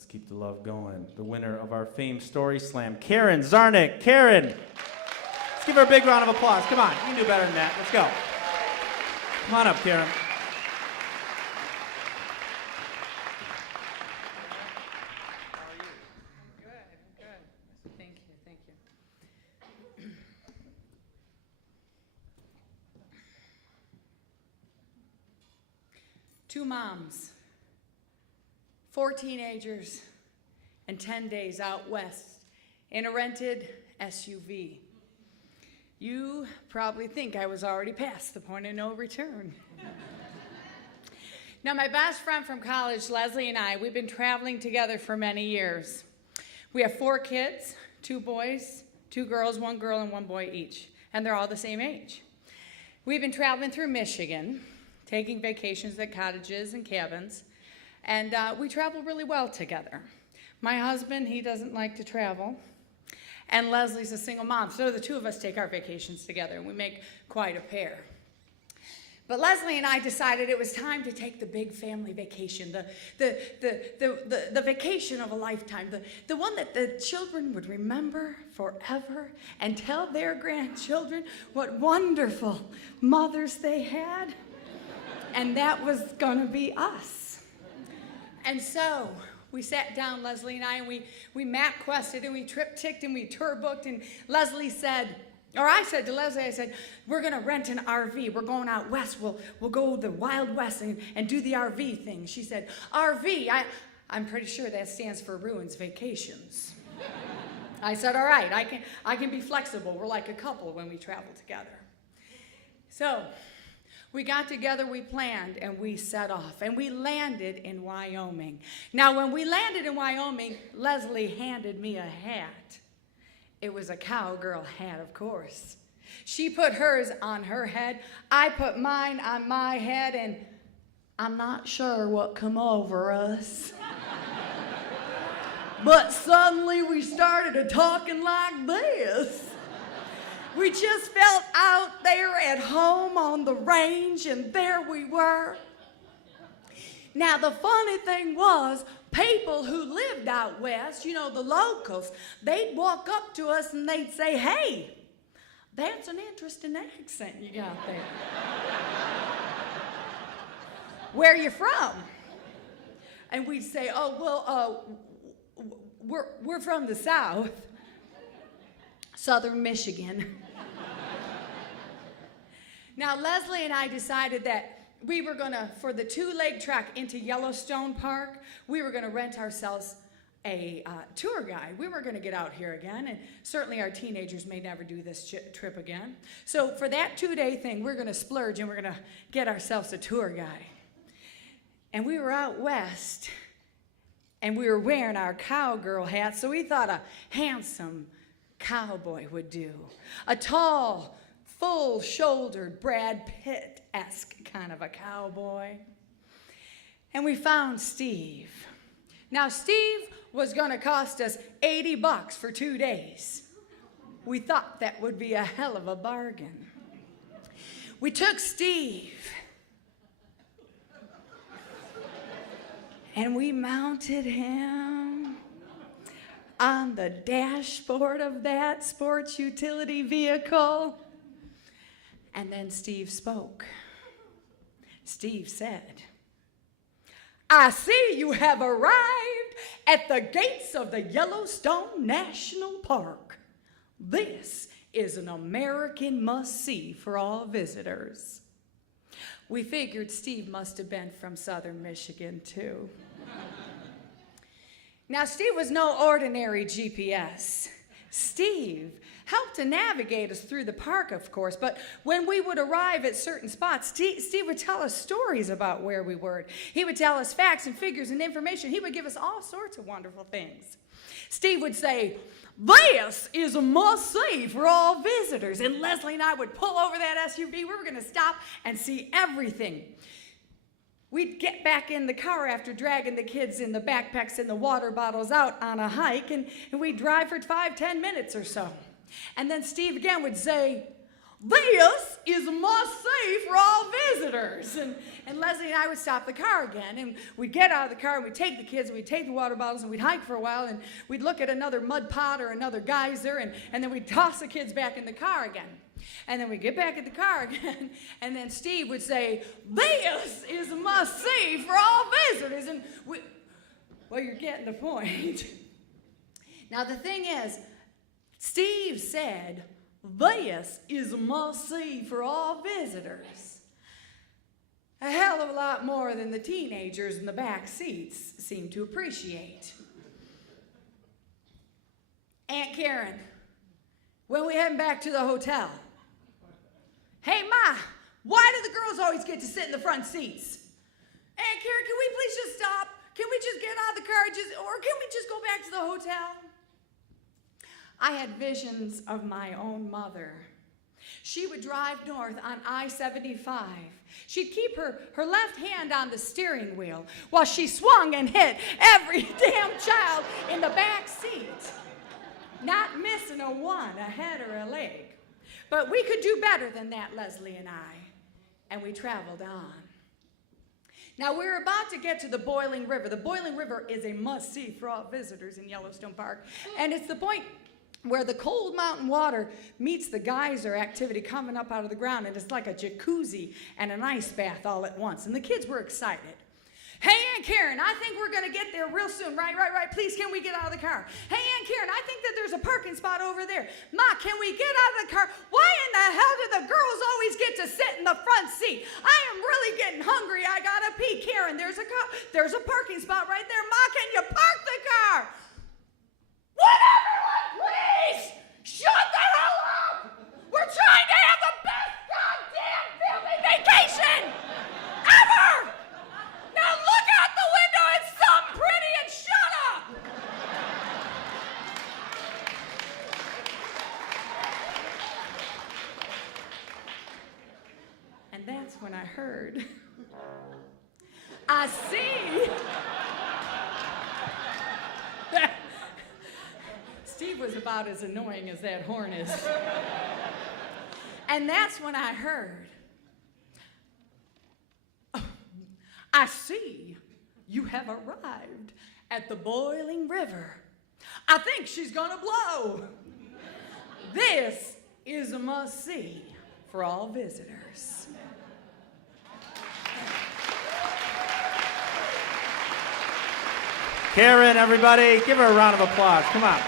Let's keep the love going. The winner of our famed Story Slam, Karen Czarnik. Karen, let's give her a big round of applause. Come on, you can do better than that. Let's go. Come on up, Karen. How are you? I'm good. Thank you. 2 moms, 4 teenagers, and 10 days out west in a rented SUV. You probably think I was already past the point of no return. Now, my best friend from college, Leslie, and I, we've been traveling together for many years. We have 4 kids, 2 boys, 2 girls, 1 girl and 1 boy each, and they're all the same age. We've been traveling through Michigan, taking vacations at cottages and cabins, and we travel really well together. My husband, he doesn't like to travel, and Leslie's a single mom, so the 2 of us take our vacations together, and we make quite a pair. But Leslie and I decided it was time to take the big family vacation, the vacation of a lifetime, the one that the children would remember forever and tell their grandchildren what wonderful mothers they had. And that was gonna be us. And so we sat down, Leslie and I, and we map quested and we trip ticked and we tour booked, and Leslie said, or I said to Leslie, I said, we're gonna rent an RV. We're going out west. We'll go the Wild West and do the RV thing. She said, RV, I'm pretty sure that stands for Ruins Vacations. I said, all right, I can be flexible. We're like a couple when we travel together. So we got together, we planned, and we set off, and we landed in Wyoming. Now, when we landed in Wyoming, Leslie handed me a hat. It was a cowgirl hat, of course. She put hers on her head, I put mine on my head, and I'm not sure what come over us. But suddenly we started a-talking like this. We just felt out there at home on the range, and there we were. Now, the funny thing was, people who lived out west, you know, the locals, they'd walk up to us and they'd say, hey, that's an interesting accent you got there. Where are you from? And we'd say, oh, well, we're from the South. Southern Michigan. Now, Leslie and I decided that we were gonna, for the 2-leg trek into Yellowstone Park, we were gonna rent ourselves a tour guide. We were gonna get out here again, and certainly our teenagers may never do this trip again. So for that 2-day thing, we're gonna splurge and we're gonna get ourselves a tour guide. And we were out west, and we were wearing our cowgirl hats, so we thought a handsome cowboy would do. A tall, full-shouldered Brad Pitt-esque kind of a cowboy. And we found Steve. Now, Steve was gonna cost us $80 for 2 days. We thought that would be a hell of a bargain. We took Steve and we mounted him on the dashboard of that sports utility vehicle. And then Steve spoke. Steve said, I see you have arrived at the gates of the Yellowstone National Park. This is an American must-see for all visitors. We figured Steve must have been from Southern Michigan, too. Now, Steve was no ordinary GPS. Steve helped to navigate us through the park, of course, but when we would arrive at certain spots, Steve would tell us stories about where we were. He would tell us facts and figures and information. He would give us all sorts of wonderful things. Steve would say, this is a must-see for all visitors. And Leslie and I would pull over that SUV. We were going to stop and see everything. We'd get back in the car after dragging the kids in the backpacks and the water bottles out on a hike, and we'd drive for 5-10 minutes or so. And then Steve again would say, this is a must-see for all visitors. And Leslie and I would stop the car again, and we'd get out of the car, and we'd take the kids, and we'd take the water bottles, and we'd hike for a while, and we'd look at another mud pot or another geyser, and then we'd toss the kids back in the car again. And then we'd get back in the car again, and then Steve would say, this is a must-see for all visitors. And well, you're getting the point. Now, the thing is, Steve said, this is a must-see for all visitors. A hell of a lot more than the teenagers in the back seats seem to appreciate. Aunt Karen, when we heading back to the hotel? Hey, Ma, why do the girls always get to sit in the front seats? Aunt Karen, can we please just stop? Can we just get out of the car or can we just go back to the hotel? I had visions of my own mother. She would drive north on I-75. She'd keep her left hand on the steering wheel while she swung and hit every damn child in the back seat, not missing a one, a head or a leg. But we could do better than that, Leslie and I, and we traveled on. Now, we're about to get to the Boiling River. The Boiling River is a must-see for all visitors in Yellowstone Park, and it's the point where the cold mountain water meets the geyser activity coming up out of the ground, and it's like a jacuzzi and an ice bath all at once, and the kids were excited. Hey, Aunt Karen, I think we're going to get there real soon. Right. Please, can we get out of the car? Hey, Aunt Karen, I think that there's a parking spot over there. Ma, can we get out of the car? Why in the hell do the girls always get to sit in the front seat? I am really getting hungry. I got to pee. Karen, there's a parking spot right there. Ma, can you park the car? Would everyone please shut the hell up? We're trying to have the best goddamn family vacation ever! Now look out the window at something pretty and shut up! And that's when I heard, I see. Steve was about as annoying as that horn is. And that's when I heard, I see you have arrived at the Boiling River. I think she's gonna blow. This is a must-see for all visitors. Karen, everybody, give her a round of applause. Come on.